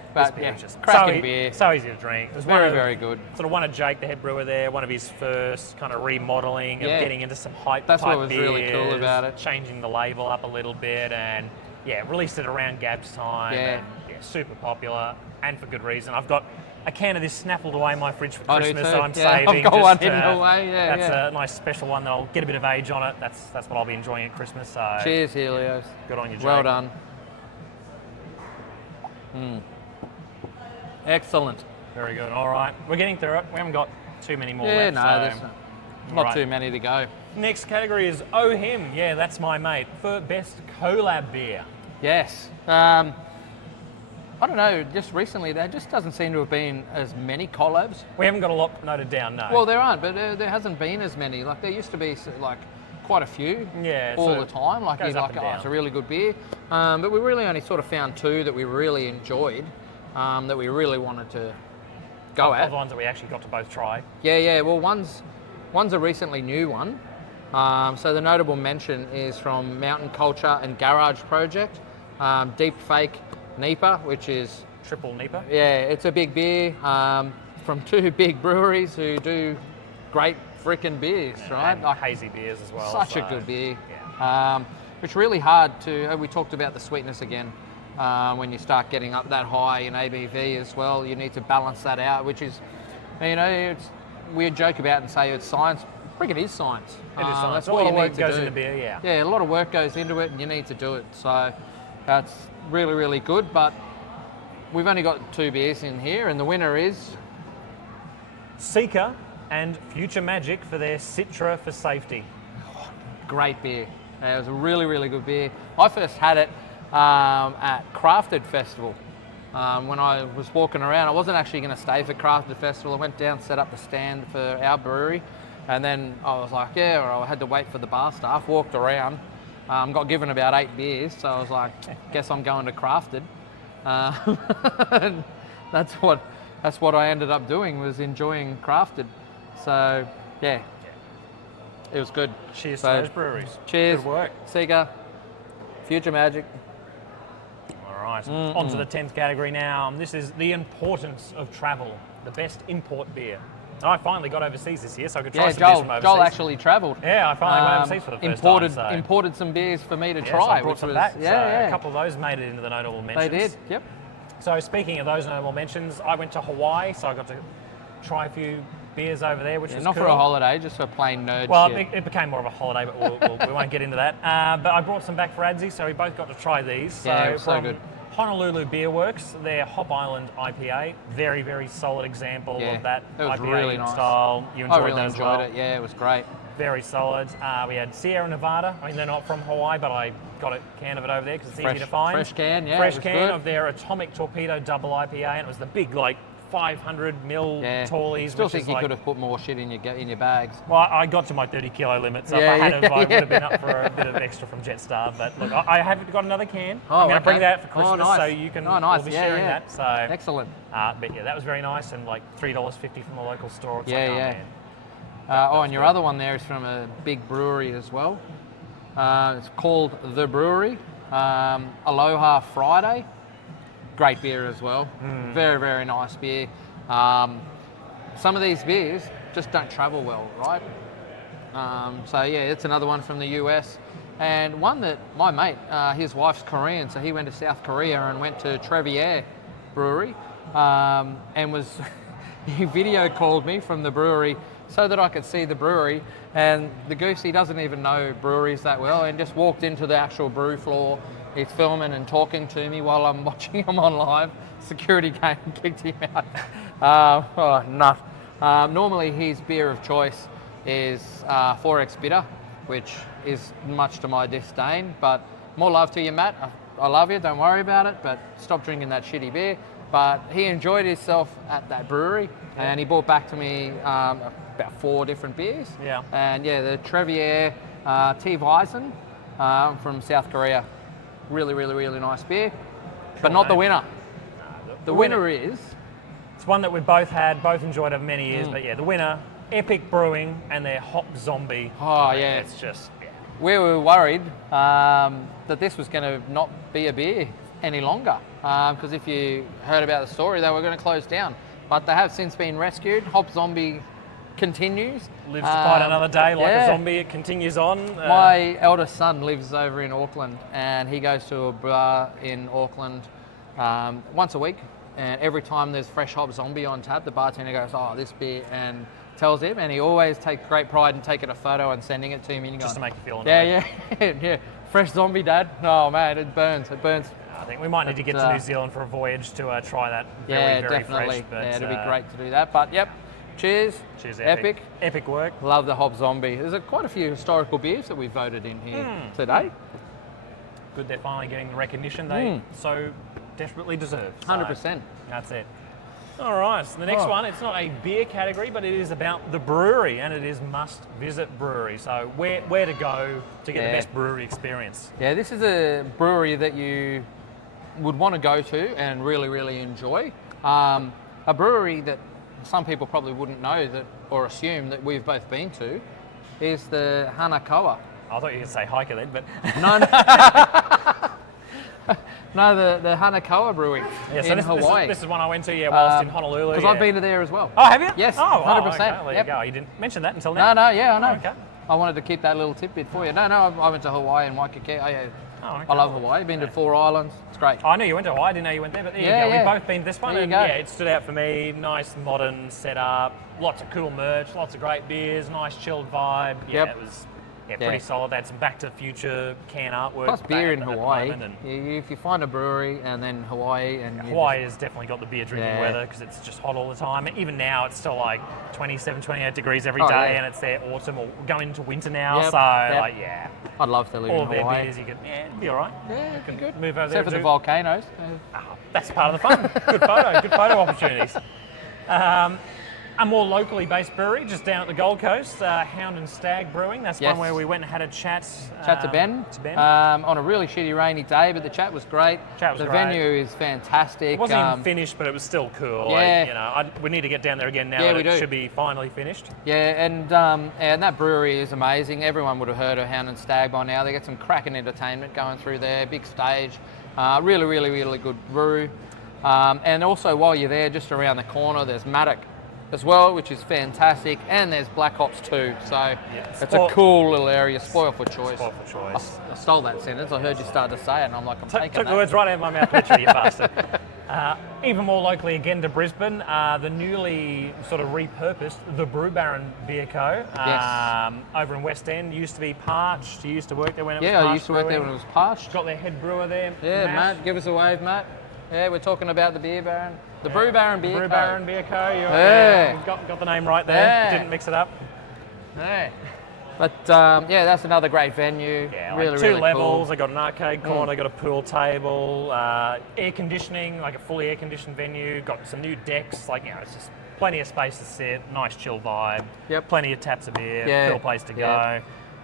just cracking beer. So easy to drink. It was very good. Sort of one of Jake, the head brewer there, one of his first kind of remodelling of getting into some hype That's type what was beers, really cool about it. Changing the label up a little bit, and released it around Gab's time. Yeah. And, super popular, and for good reason. I've got a can of this snaffled away in my fridge for Christmas, so I'm saving. I've got one hidden away. That's a nice special one that'll get a bit of age on it. That's what I'll be enjoying at Christmas. So cheers, Helios. Good on you, Jake. Well done. Excellent. Very good. All right, we're getting through it. We haven't got too many more left. There's not too many to go. Next category is Oh Him. Yeah, that's my mate for best collab beer. Yes. I don't know, just recently there just doesn't seem to have been as many collabs. We haven't got a lot noted down, no. Well, there aren't, but there hasn't been as many. Like, there used to be like quite a few all the time. Like, you're like, it's a really good beer. But we really only sort of found 2 that we really enjoyed, that we really wanted to go at. The ones that we actually got to both try. Yeah. Well, one's a recently new one. So the notable mention is from Mountain Culture and Garage Project, Deep Fake NEPA, which is... Triple NEPA? Yeah, it's a big beer from 2 big breweries who do great freaking beers, right? Like hazy beers as well. Such a good beer. Yeah. It's really hard to... We talked about the sweetness again. When you start getting up that high in ABV as well, you need to balance that out, which is, we joke about and say it's science. It is science. It is science. That's what you need to goes do. Into beer, yeah. Yeah, a lot of work goes into it, and you need to do it. So that's really, really good. But we've only got 2 beers in here, and the winner is Seeker and Future Magic for their Citra for Safety. Great beer. It was a really, really good beer. I first had it at Crafted Festival. When I was walking around, I wasn't actually going to stay for Crafted Festival. I went down, set up the stand for our brewery, and then I was like, I had to wait for the bar staff, walked around, got given about 8 beers, so I was like, guess I'm going to Crafted. And that's what I ended up doing, was enjoying Crafted. So, yeah. It was good. Cheers So, to those breweries. Cheers. Good work. Sega, Future Magic. All right, on to the 10th category now. This is the importance of travel, the best import beer. And I finally got overseas this year, so I could try some beers from overseas. Joel actually travelled. Yeah, I finally went overseas for the first time. So. Imported some beers for me to So try, I brought which some was back. So a couple of those made it into the notable mentions. They did. Yep. So speaking of those notable mentions, I went to Hawaii, so I got to try a few beers over there, which was not cool. for a holiday, just for plain nerd Well, shit. it became more of a holiday, but we won't get into that. But I brought some back for Adzi, so we both got to try these. Yeah, So it was so from good. Honolulu Beer Works, their Hop Island IPA, very, very solid example of that it was IPA really nice. style. You enjoyed I really that as enjoyed well. it. Yeah, it was great. Very solid. We had Sierra Nevada. I mean, they're not from Hawaii, but I got a can of it over there because it's easy to find. Fresh can, yeah. Fresh it was can good. of their Atomic Torpedo Double IPA, and it was the big, like, 500 mil tallies. Still which think is you like, could have put more shit in your bags. Well, I got to my 30 kilo limit, so Yeah, if I had yeah, I would have been up for a bit of extra from Jetstar. But look, I have got another can. Oh, I'm going to bring okay. that out for Christmas, nice. so you can Oh, nice. we'll be Yeah, sharing yeah. that. So, Excellent. but yeah, that was very nice, and like $3.50 from the local store. It's Yeah, like, oh, yeah. man. And your other one there is from a big brewery as well. It's called The Brewery. Aloha Friday. Great beer as well. Very, very nice beer. Some of these beers just don't travel well, right? So yeah, it's another one from the US. And one that my mate, his wife's Korean, so he went to South Korea and went to Trevier Brewery and was, he video called me from the brewery so that I could see the brewery. And the goose, he doesn't even know breweries that well, and just walked into the actual brew floor. He's filming and talking to me while I'm watching him on live. Security came and kicked him out. Nuff. Normally his beer of choice is 4X Bitter, which is much to my disdain, but more love to you, Matt. I love you, don't worry about it, but stop drinking that shitty beer. But he enjoyed himself at that brewery, and he brought back to me about 4 different beers. Yeah. And yeah, the Trevier T. Weizen from South Korea. Really, really, really nice beer, but not the winner. The winner is... It's one that we both had, both enjoyed over many years, but yeah, the winner, Epic Brewing and their Hop Zombie. Oh, yeah. It's just, We were worried that this was going to not be a beer any longer, because if you heard about the story, they were going to close down. But they have since been rescued. Hop Zombie continues. lives to fight another day like a zombie. It continues on. My eldest son lives over in Auckland, and he goes to a bar in Auckland once a week. And every time there's fresh Hop Zombie on tap, the bartender goes, "Oh, this beer," and tells him, and he always takes great pride in taking a photo and sending it to him. And just to make you feel yeah, yeah. Fresh zombie, Dad. Oh man, it burns. It burns. I think we might need to get to New Zealand for a voyage to try that. Very, very definitely. fresh. But, yeah, it'd be great to do that. But yep, cheers. Cheers, Epic. Epic work. Love the Hop Zombie. There's quite a few historical beers that we voted in here today. Good, they're finally getting the recognition they so desperately deserve. So 100%. That's it. All right, so the next one, it's not a beer category, but it is about the brewery, and it is must-visit brewery. So where to go to get the best brewery experience? Yeah, this is a brewery that you would want to go to and really, really enjoy. A brewery that some people probably wouldn't know that or assume that we've both been to is the Hanakawa. I thought you could say hiker then, but No, the Hanakawa Brewing in Hawaii. This is one I went to, whilst in Honolulu. Because I've been to there as well. Oh, have you? Yes, oh, 100%. Okay. There you go. You didn't mention that until No, now. I know. Okay. I wanted to keep that little tidbit for you. No, I went to Hawaii and Waikiki. Okay. I love Hawaii. Been to 4 islands. It's great. I knew you went to Hawaii. I didn't know you went there, but there you go. We've both been to this one, There you and go. it stood out for me. Nice modern setup, lots of cool merch, lots of great beers, nice chilled vibe. Yeah, Yep. it was pretty solid. They had some Back to the Future can artwork. Plus beer in at the Hawaii. moment, and If you find a brewery and then Hawaii and Hawaii has definitely got the beer drinking Yeah. weather because it's just hot all the time. Even now, it's still like 27, 28 degrees every Oh, day, yeah. and it's their autumn or going into winter now. Yep, So, yep. I'd love to live all in their Hawaii. beers, you could, it'd be all right. Yeah, it'd be good. Move over there. Except for the do- volcanoes. That's part of the fun. Good photo opportunities. A more locally based brewery just down at the Gold Coast, Hound and Stag Brewing. That's Yes. one where we went and had a chat. Chat to Ben. On a really shitty rainy day, but the chat was great. The great. Venue is fantastic. It wasn't even finished, but it was still cool. Yeah. We need to get down there again now. Yeah, that we it do. should be finally finished. Yeah, and that brewery is amazing. Everyone would have heard of Hound and Stag by now. They get some cracking entertainment going through there, big stage. Really, really, really good brew. And also while you're there, just around the corner, there's Maddock as well, which is fantastic, and there's Black Hops too. So it's a cool little area. Spoil for choice. Spoil for choice. I stole that sentence. I heard you start to say it, and I'm like, I'm taking Took that. the words right out of my mouth, literally, you bastard. Even more locally again to Brisbane, the newly sort of repurposed the Brew Baron Beer Co. Over in West End. Used to be Parched. You used to work there when it was Parched. Yeah, I used to work there when it was Parched. Got their head brewer there. Yeah, Matt, give us a wave, Matt. Yeah, we're talking about the Beer Baron. The Brew Baron Beer Co. Brew Baron Beer Co. Yeah. Got the name right there. Yeah. Didn't mix it up. Yeah. But yeah, that's another great venue. Yeah, like really, two really levels. cool. They got an arcade corner, got a pool table, air conditioning, like a fully air conditioned venue. Got some new decks. Like it's just plenty of space to sit. Nice chill vibe. Yep. Plenty of taps of beer. Yeah. Cool place to Yeah.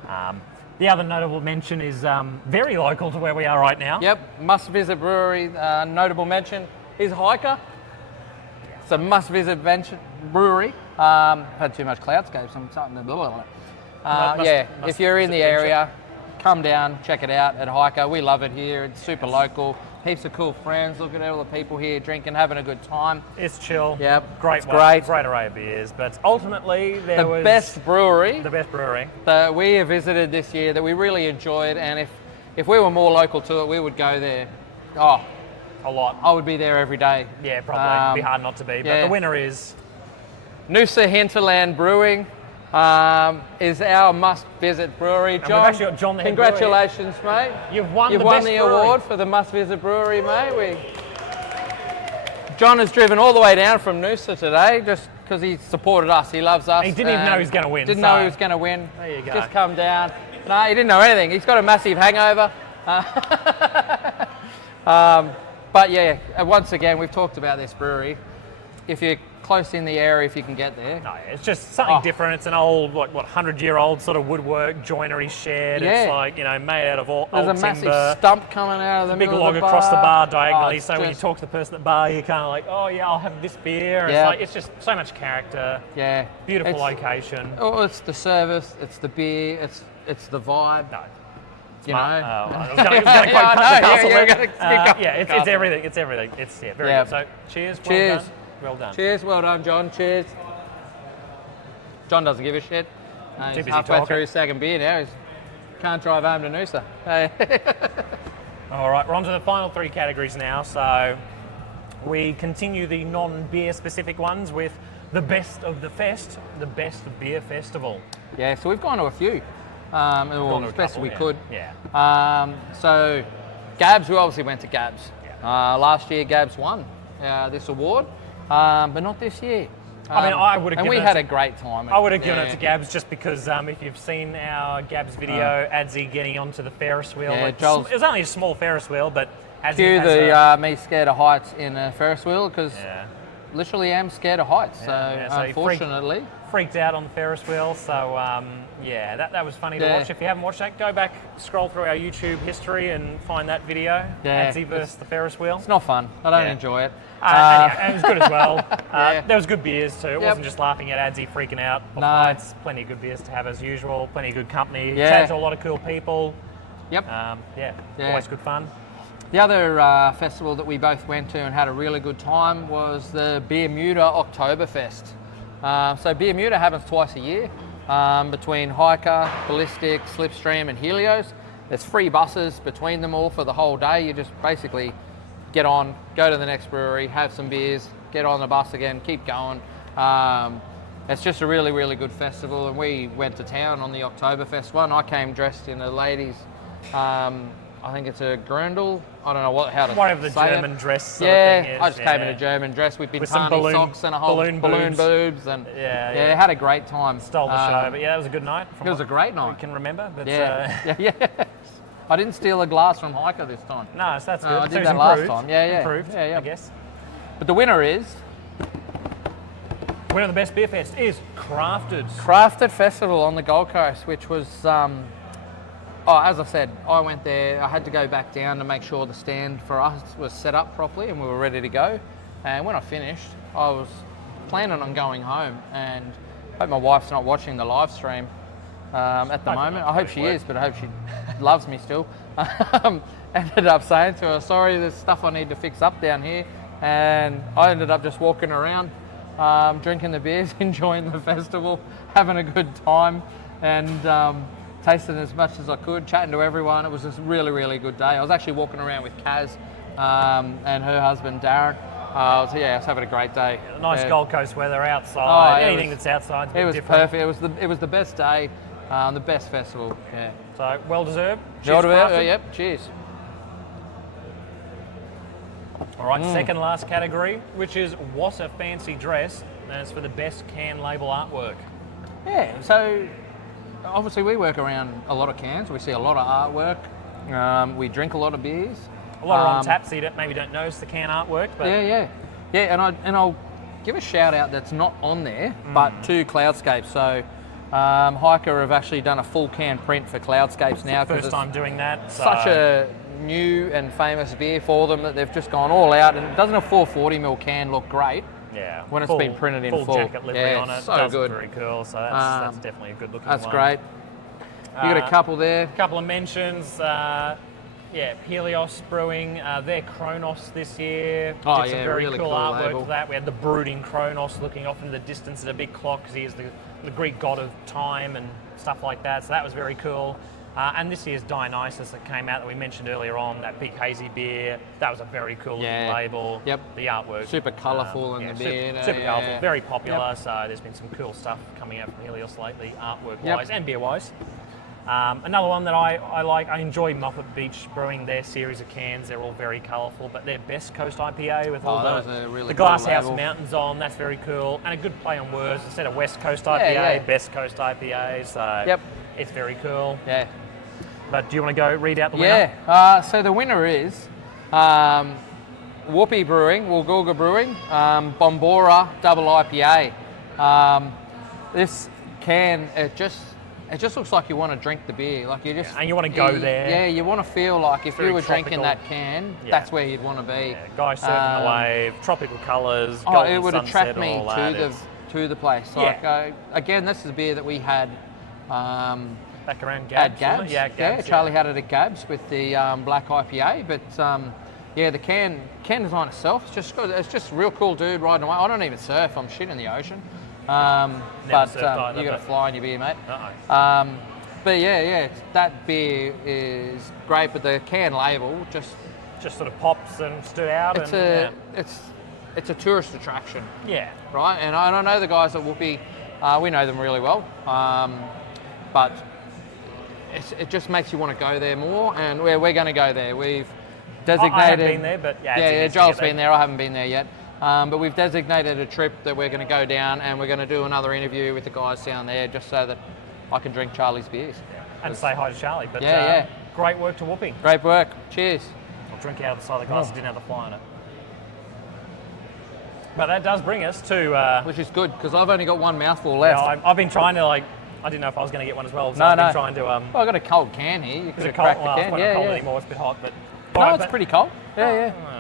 go. The other notable mention is very local to where we are right now. Yep, must visit brewery. Notable mention is Hiker. It's a must visit brewery. Had too much cloudscape, something to blah, blah, blah. If you're in the area, come down, check it out at Hiker. We love it here. It's super local. Heaps of cool friends. Look at all the people here drinking, having a good time. It's chill. Yep, Great array of beers. But ultimately, there was the best brewery that we have visited this year that we really enjoyed. And if we were more local to it, we would go there. Oh, a lot. I would be there every day. Yeah, probably. It'd be hard not to be. But the winner is Noosa Hinterland Brewing. Is our must-visit brewery. John, we've actually got John the head congratulations, mate. You've won the best award for the must-visit brewery, mate. John has driven all the way down from Noosa today just because he supported us. He loves us. He didn't even know he was going to win. Didn't know he was going to win. There you go. Just come down. No, he didn't know anything. He's got a massive hangover. But yeah, once again, we've talked about this brewery. If you're close in the area, if you can get there. No, it's just something different. It's an old, 100-year-old sort of woodwork joinery shed. Yeah. It's like, made out of old There's a timber. massive stump coming out of the big middle log of the across the bar diagonally. Oh, so when you talk to the person at the bar, you're kind of like, oh yeah, I'll have this beer. Yeah. It's just so much character. Yeah. Beautiful location. Oh, it's the service, it's the beer, it's the vibe. No. I was going to quote Castle there. It's everything. It's everything. It's very good. So cheers. Cheers. Well done. Cheers. Well done, John. Cheers. John doesn't give a shit. He's halfway through his second beer now. He can't drive home to Noosa. All right, we're on to the final three categories now. So we continue the non-beer specific ones with the best of the fest, the best of beer festival. Yeah, so we've gone to a few. As best we could. Yeah. So Gabs, we obviously went to Gabs. Yeah. Last year, Gabs won this award, but not this year. I would have. And we had a great time. I would have given it to Gabs just because if you've seen our Gabs video, Adzi getting onto the Ferris wheel. Yeah, it was only a small Ferris wheel, but Adzi has me scared of heights in a Ferris wheel because literally am scared of heights. So unfortunately. Freaked out on the Ferris wheel, so that was funny to watch. If you haven't watched that, go back, scroll through our YouTube history and find that video. Adzi versus the Ferris wheel. It's not fun. I don't enjoy it. And it was good as well. There was good beers too. It wasn't just laughing at Adzi freaking out. It's plenty of good beers to have as usual. Plenty of good company. Chat to a lot of cool people. Yep. Always good fun. The other festival that we both went to and had a really good time was the Bermuda Oktoberfest. So Bermuda happens twice a year between Hiker, Ballistic, Slipstream and Helios. There's free buses between them all for the whole day. You just basically get on, go to the next brewery, have some beers, get on the bus again, keep going. It's just a really, really good festival, and we went to town on the Oktoberfest one. I came dressed in a ladies' I think it's a grundle. I don't know how to Whatever the say German it. dress sort of thing is. I just came in a German dress with some Bintani socks and a whole balloon boobs and had a great time. Stole the show, but it was a good night. It was a great night. I can remember. But I didn't steal a glass from Hiker this time. No, so that's good. I did that last time. Improved, I guess. But the winner is winner of the Best Beer Fest is Crafted Festival on the Gold Coast, which was, as I said, I went there. I had to go back down to make sure the stand for us was set up properly and we were ready to go. And when I finished, I was planning on going home, and I hope my wife's not watching the live stream at the moment. I hope she is, but I hope she loves me still. Ended up saying to her, sorry, there's stuff I need to fix up down here. And I ended up just walking around, drinking the beers, enjoying the festival, having a good time, and tasting as much as I could, chatting to everyone. It was just a really, really good day. I was actually walking around with Kaz and her husband, Darren. I was having a great day. Nice Gold Coast weather outside. Anything that's outside is different. Perfect. It was the best day, the best festival. Yeah. So well deserved. Yep. Cheers. All right, second last category, which is What a Fancy Dress, and it's for the best can label artwork. Yeah. So obviously we work around a lot of cans. We see a lot of artwork. We drink a lot of beers. A lot are on tap, so you maybe don't notice the can artwork. But yeah. And I'll give a shout out that's not on there, but to Cloudscapes. So Hiker have actually done a full can print for Cloudscapes now. First time doing that. So. Such a new and famous beer for them that they've just gone all out. And doesn't a 440ml can look great? Yeah. When it's been printed in full. Full jacket livery on it. So good. Very cool. So that's definitely a good looking one. That's great. You got a couple there. A couple of mentions. Helios Brewing, their Kronos this year. Did some very really cool artwork label. for that. We had the brooding Kronos looking off into the distance at a big clock because he is the Greek god of time and stuff like that. So that was very cool. And this year's Dionysus that came out that we mentioned earlier on, that big hazy beer. That was a very cool looking label. Yep. The artwork. Super colourful in the beer. Super colourful, very popular. So there's been some cool stuff coming out from Helios lately, artwork-wise and beer-wise. Another one that I like, I enjoy Moffat Beach Brewing, their series of cans. They're all very colourful, but their Best Coast IPA with all the Glasshouse Mountains on, that's very cool. And a good play on words, instead of West Coast IPA, Best Coast IPA. So it's very cool. Yeah. But do you want to go read out the winner? Yeah, so the winner is Whoopi Brewing, Woolgoolga Brewing, Bombora Double IPA. This can, it just looks like you want to drink the beer. Like you just and you want to go there. Yeah, you want to feel like if you were drinking that can, that's where you'd want to be. Yeah, guy surfing the wave, tropical colours, it would attract me to the place. Like again, this is a beer that we had back around Gabs. At Gabs. Charlie had it at Gabs with the black IPA, but the can design itself, it's just real cool dude riding away. I don't even surf, I'm shit in the ocean. You got to fly in your beer, mate. That beer is great, but the can label just sort of pops and stood out. It's a tourist attraction. Yeah. Right, and I know the guys at Whoopi, we know them really well, but it just makes you want to go there more, and we're going to go there. We've designated. I haven't been there, but Joel's been there. I haven't been there yet. But we've designated a trip that we're going to go down, and we're going to do another interview with the guys down there just so that I can drink Charlie's beers. And say hi to Charlie. But great work to Whoopi. Great work. Cheers. I'll drink out of the side of the glass. I didn't have the fly on it. But that does bring us to... which is good, because I've only got one mouthful left. I've been trying to, I didn't know if I was going to get one as well, so I've been trying to... Well, I've got a cold can here. You could have cracked the can. It's not cold anymore, it's a bit hot, but... It's pretty cold.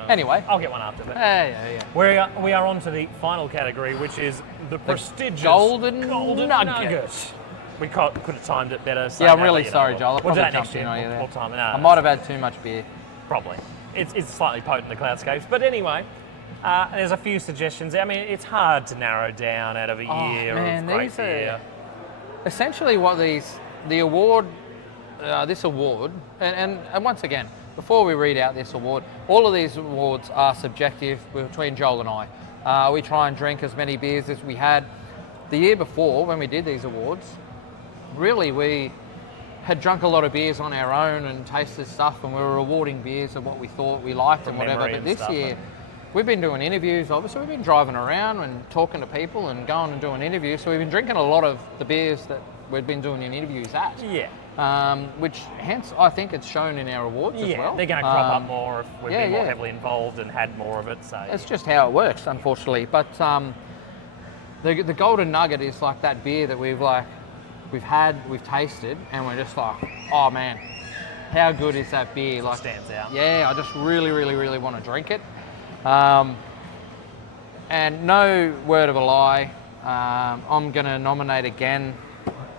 Anyway. I'll get one after. But we are on to the final category, which is the prestigious Golden Nugget. We could have timed it better. I'm really sorry, Joel. We'll do that next year. We'll time it out. I might have had too much beer. Probably. It's slightly potent, the Cloudscapes. But anyway, there's a few suggestions. I mean, it's hard to narrow down out of a year of great beer. Essentially what this award, and once again, before we read out this award, all of these awards are subjective between Joel and I. We try and drink as many beers as we had. The year before, when we did these awards, really we had drunk a lot of beers on our own and tasted stuff, and we were awarding beers of what we thought we liked and whatever. But this year, we've been doing interviews, obviously. We've been driving around and talking to people and going and doing interviews. So we've been drinking a lot of the beers that we've been doing in interviews at. Yeah. Which hence I think it's shown in our awards as well. They're going to crop up more if we've been more heavily involved and had more of it. So it's just how it works, unfortunately. But the Golden Nugget is like that beer that we've tasted, and we're just like, oh man, how good is that beer? It like, stands out. Yeah, I just really, really, really want to drink it. And no word of a lie, I'm going to nominate again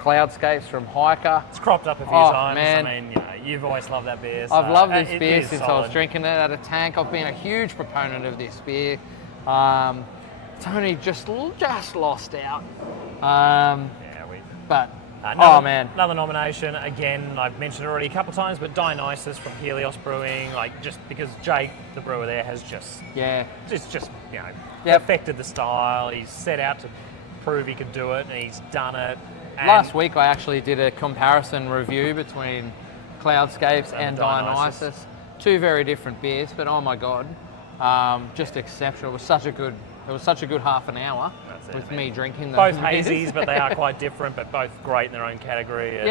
Cloudscapes from Hiker. It's cropped up a few times. Man. I mean, you've always loved that beer. So I've loved this it beer is since I solid. was drinking it at a tank. I've been a huge proponent of this beer. It's only just lost out. But man, another nomination again. I've mentioned it already a couple of times, but Dionysus from Helios Brewing. Like, just because Jake, the brewer there, has just perfected the style. He's set out to prove he could do it, and he's done it. And last week I actually did a comparison review between Cloudscapes and Dionysus. Two very different beers, but oh my god, just exceptional. It was such a good half an hour with me drinking them. Both hazies, but they are quite different, but both great in their own category. And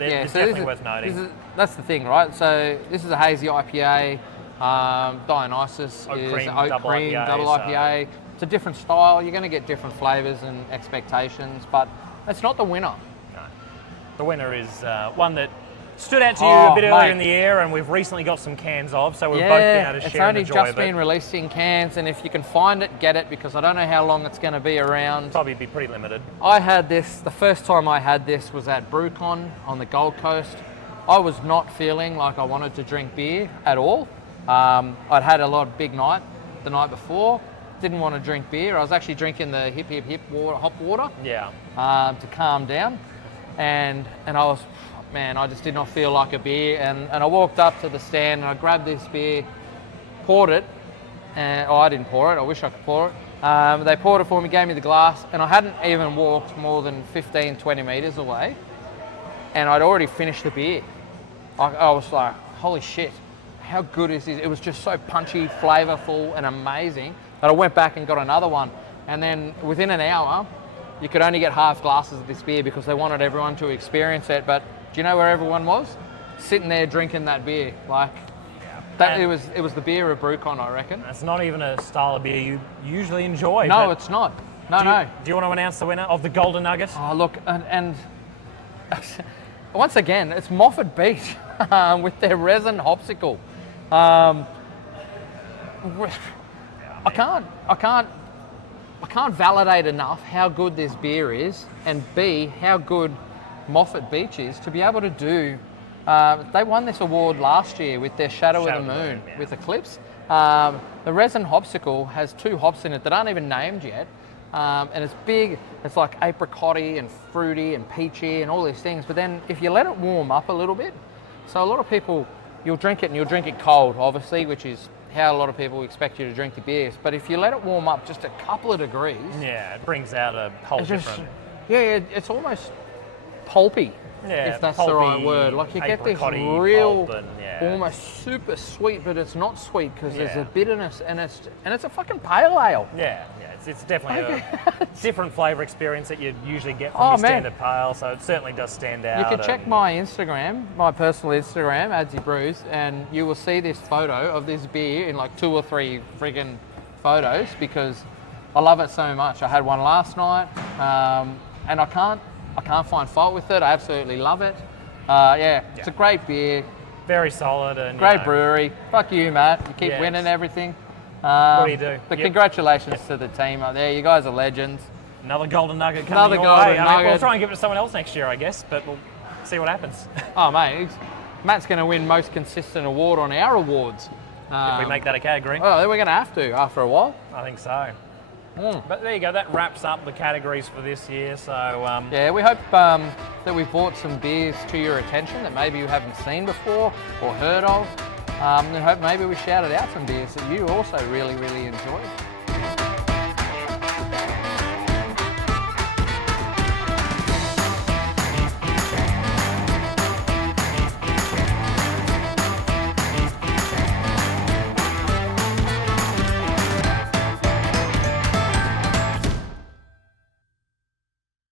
It's definitely worth noting. That's the thing, right? So this is a hazy IPA. Dionysus is oat cream double IPA. It's a different style. You're going to get different flavours and expectations, but it's not the winner. No. The winner is one that stood out to you a bit earlier in the year, and we've recently got some cans of, so we've both been able to share and enjoy it. It's only just been released in cans, and if you can find it, get it, because I don't know how long it's going to be around. Probably be pretty limited. I had this, the first time I had this was at Brew Co on the Gold Coast. I was not feeling like I wanted to drink beer at all. I'd had a lot of big night the night before, didn't want to drink beer. I was actually drinking the hip hop water to calm down, and I was, man, I just did not feel like a beer, and I walked up to the stand and I grabbed this beer, poured it, and I didn't pour it, I wish I could pour it. They poured it for me, gave me the glass, and I hadn't even walked more than 15, 20 metres away, and I'd already finished the beer. I was like, holy shit, how good is this? It was just so punchy, flavourful and amazing that I went back and got another one, and then within an hour, you could only get half glasses of this beer because they wanted everyone to experience it. But do you know where everyone was? Sitting there drinking that beer. Like, it was the beer of Brew Co, I reckon. It's not even a style of beer you usually enjoy. No, it's not. No. Do you want to announce the winner of the Golden Nugget? Oh, look, and once again, it's Moffat Beach with their resin hopsicle. I can't validate enough how good this beer is, and B, how good Moffat Beach is to be able to do. They won this award last year with their Shadow of the Moon with Eclipse. The resin hopsicle has 2 hops in it that aren't even named yet, and it's big. It's like apricot-y and fruity and peachy and all these things. But then if you let it warm up a little bit, so a lot of people, you'll drink it and you'll drink it cold, obviously, which is how a lot of people expect you to drink the beers. But if you let it warm up just a couple of degrees, it brings out a whole different. It's almost pulpy, if that's the right word. Like, you get this real, almost super sweet, but it's not sweet because there's a bitterness, and it's a fucking pale ale. It's definitely a different flavour experience that you'd usually get from your standard pale, so it certainly does stand out. You can check my Instagram, my personal Instagram, Adsy Brews, and you will see this photo of this beer in like 2 or 3 friggin' photos, because I love it so much. I had one last night, and I can't find fault with it. I absolutely love it. It's a great beer. Very solid. And great brewery. Fuck you, Matt. You keep winning everything. What do you do? But congratulations to the team up there. You guys are legends. Another Golden Nugget coming your way. We'll try and give it to someone else next year, I guess, but we'll see what happens. Oh, mate. Matt's going to win most consistent award on our awards. If we make that a category. Well, then we're going to have to after a while. I think so. But there you go. That wraps up the categories for this year. So we hope that we've brought some beers to your attention that maybe you haven't seen before or heard of. And hope maybe we shouted out some beers that you also really, really enjoy.